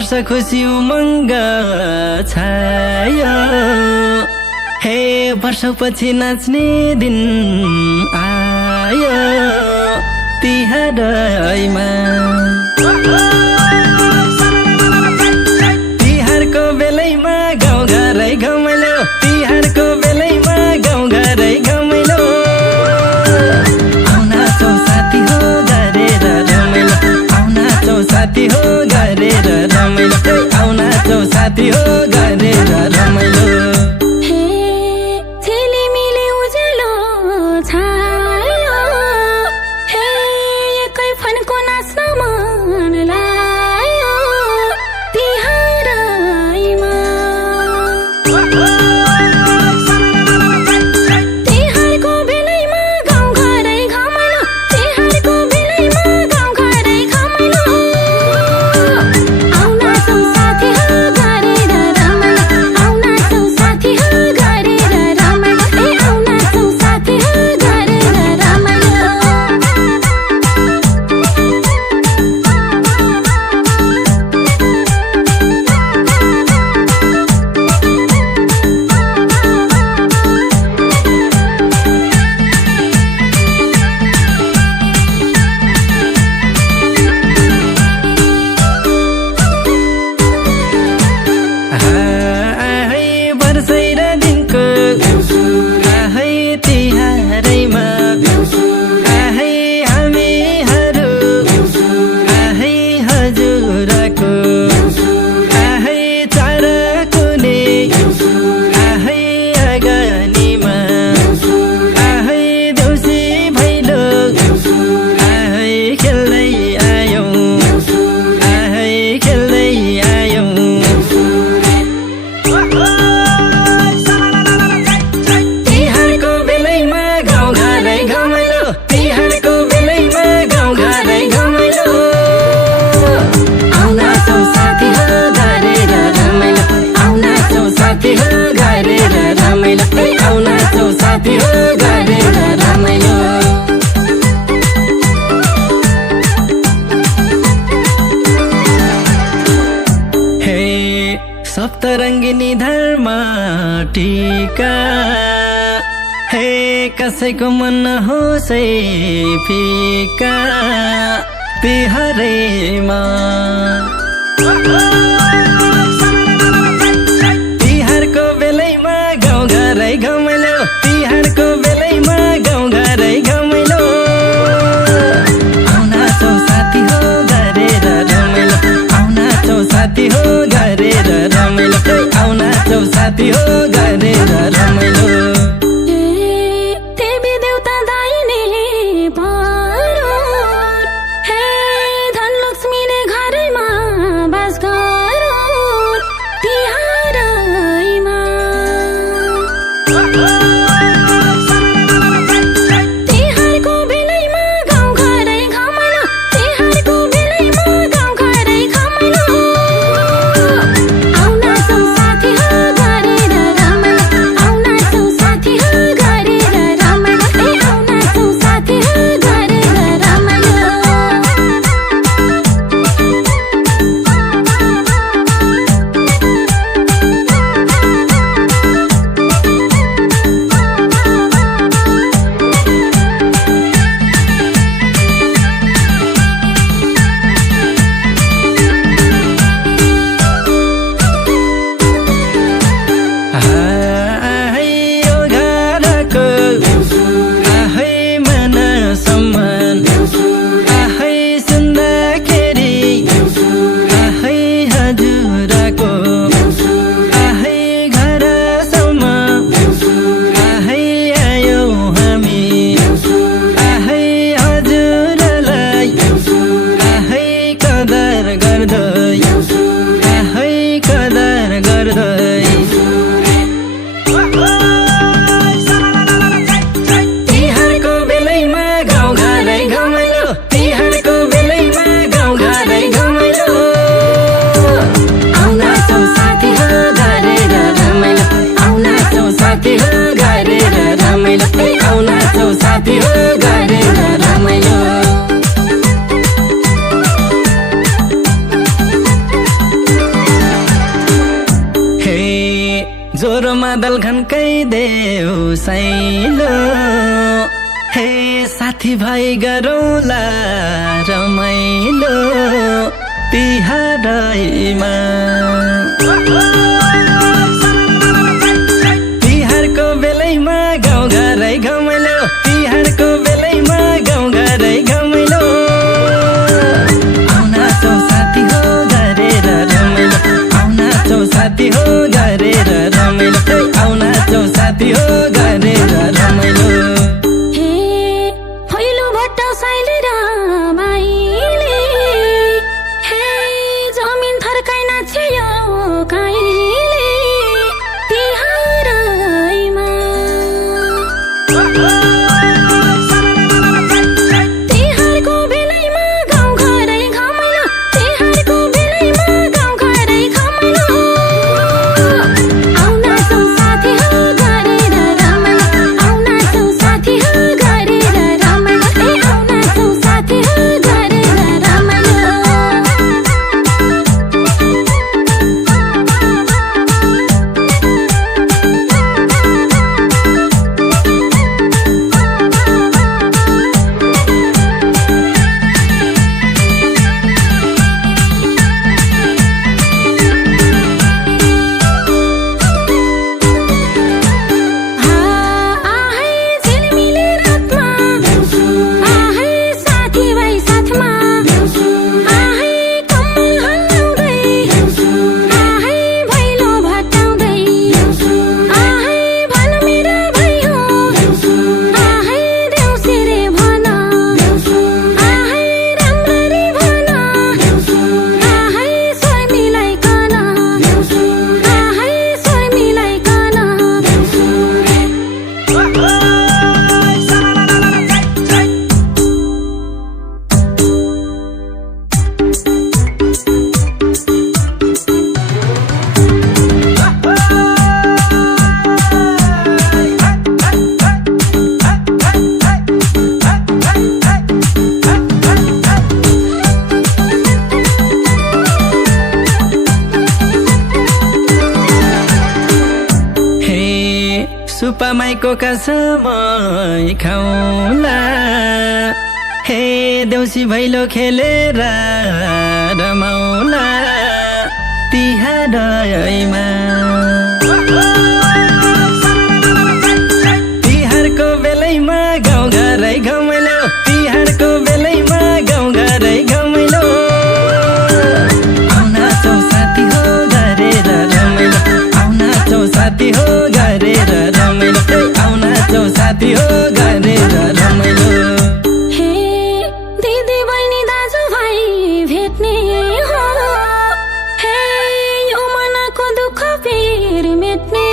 वर्ष खुसी उमङ्ग छायो हे वर्षपछि नाच्ने दिन आयो तिहारमा तिहारको बेलैमा गाउँ घरै घमाइलो तिहारको बेलैमा गाउँ घरै घमाइलो आउना चौ साथी हो गरेर रमाइलो आउना चौ साथी हो गरेर रमाइलो आउना चौ साथी हो गरेर रमाइलो सप्तरङ्गिनी धर्म टीका हे कसैको मन होसै फिका तिहारैमा तिहारको बेलैमा गाउँ घरै घमाइलो तिहारको बेलैमा गाउँ घरै घमाइलो आउना चौ साथी हो गरेर रमाइलो आउना चौ साथी हो गरेर रमाइलो आउना चौ साथी हो गरेर रमाइलो तिम्रो मादल घन्काइदेऊ साइलो हे साथी भाइ गरौँला रमाइलो तिहारमा तिहारको बेलैमा गाउँघरै घमाइलो तिहारको बेलैमा गाउँघरै घमाइलो आउन चौ साथी हो गरेर रमाइलो आउन चौ साथी हो गरेर रमाइलो आउन चौ साथी हो गरेर रमाइलो सुपामाईको कसमै खाउला हे देउसी भैलो खेलेर रमाउला तिहारमा तिहारको बेलैमा गाउँघरै घमाइलो तिहारको बेलैमा गाउँघरै घमाइलो आउन चौ साथी हो गरेर रमाइलो आउन चौ साथी हो गरेर रमाइलो आउन चौ साथी हो गरेर रमाइलो हे दिदी बहिनी दाजु भाइ भेट्ने हो हे यो मनको दुःख फेरि मेट्ने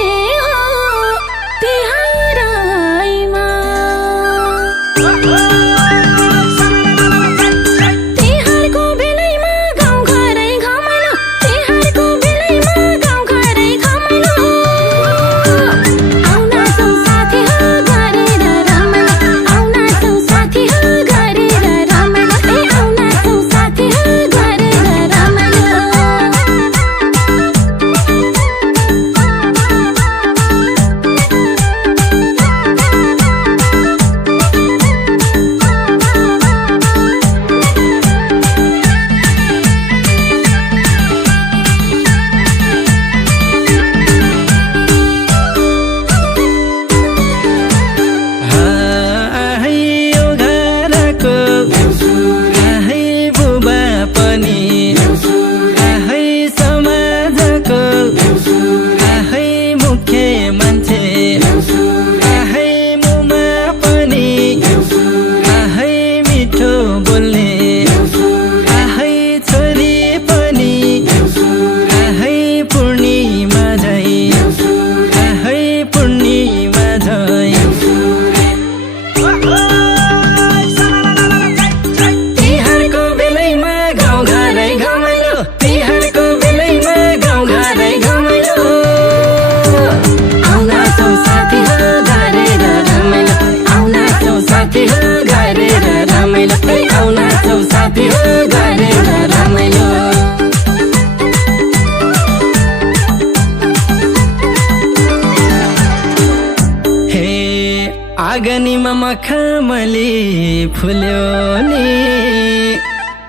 मखमली फुल्यो नि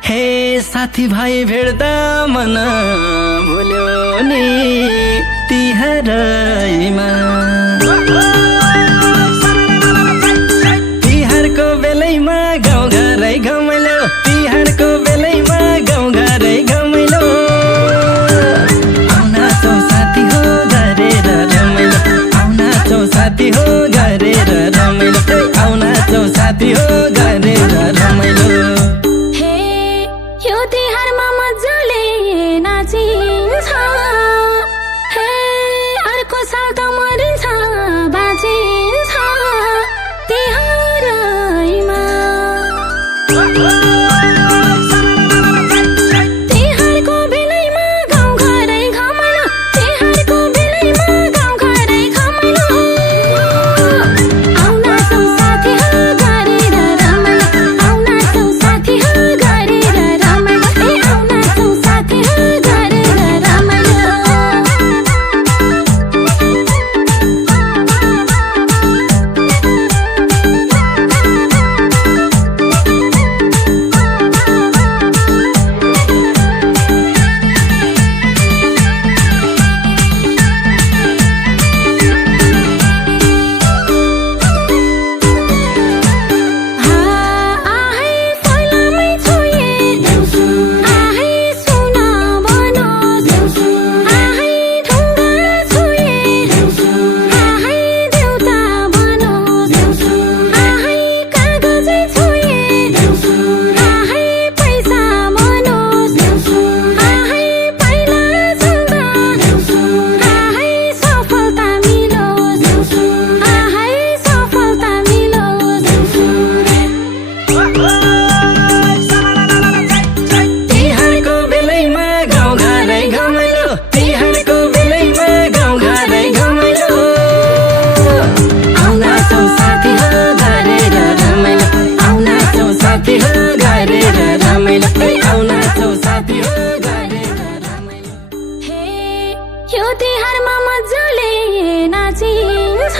हे साथीभाइ भेट्दा मन भुल्यो नि तिहारैमा तिहारको बेलैमा गाउँघरै घमाइलो तिहारको बेलैमा गाउँघरै घमाइलो आउन चौ साथी हो गरेर रमाइलो आउन चौ साथी हो गरेर रमाइलो आउन चौ साथी हो गरेर रमाइलो हे यो तिहारमा मजाले नाचिन्छ हे अर्को साल त मरिन्छ बाँचिन्छ तिहारैमा तिहारको बेलैमा गाउँघरै घमाइलो तिहारको बेलैमा गाउँघरै घमाइलो आउन चौ साथी हो गरेर रमाइलो आउन चौ साथी हो गरेर रमाइलो ए आउन चौ साथी हो गरेर रमाइलो आहै फलामै छोए आहै सुना बनोस् आहै ढुङ्गा छोए आहै देउता बनोस् आहै कागजै छोए आहै पैसा बनोस् आहै पाइला चल्दा आहै सफलता मिलोस् आहै सफलता मिलोस् तिहारको बेलैमा गाउँघरै घमाइलो तिहारको बेलैमा गाउँघरै घमाइलो आउन चौ साथी हो गरेर रमाइलो आउन चौ साथी हो गरेर रमाइलो आउन चौ साथी हो गरेर रमाइलो हे यो तिहारमा मजाले नाचिन्छ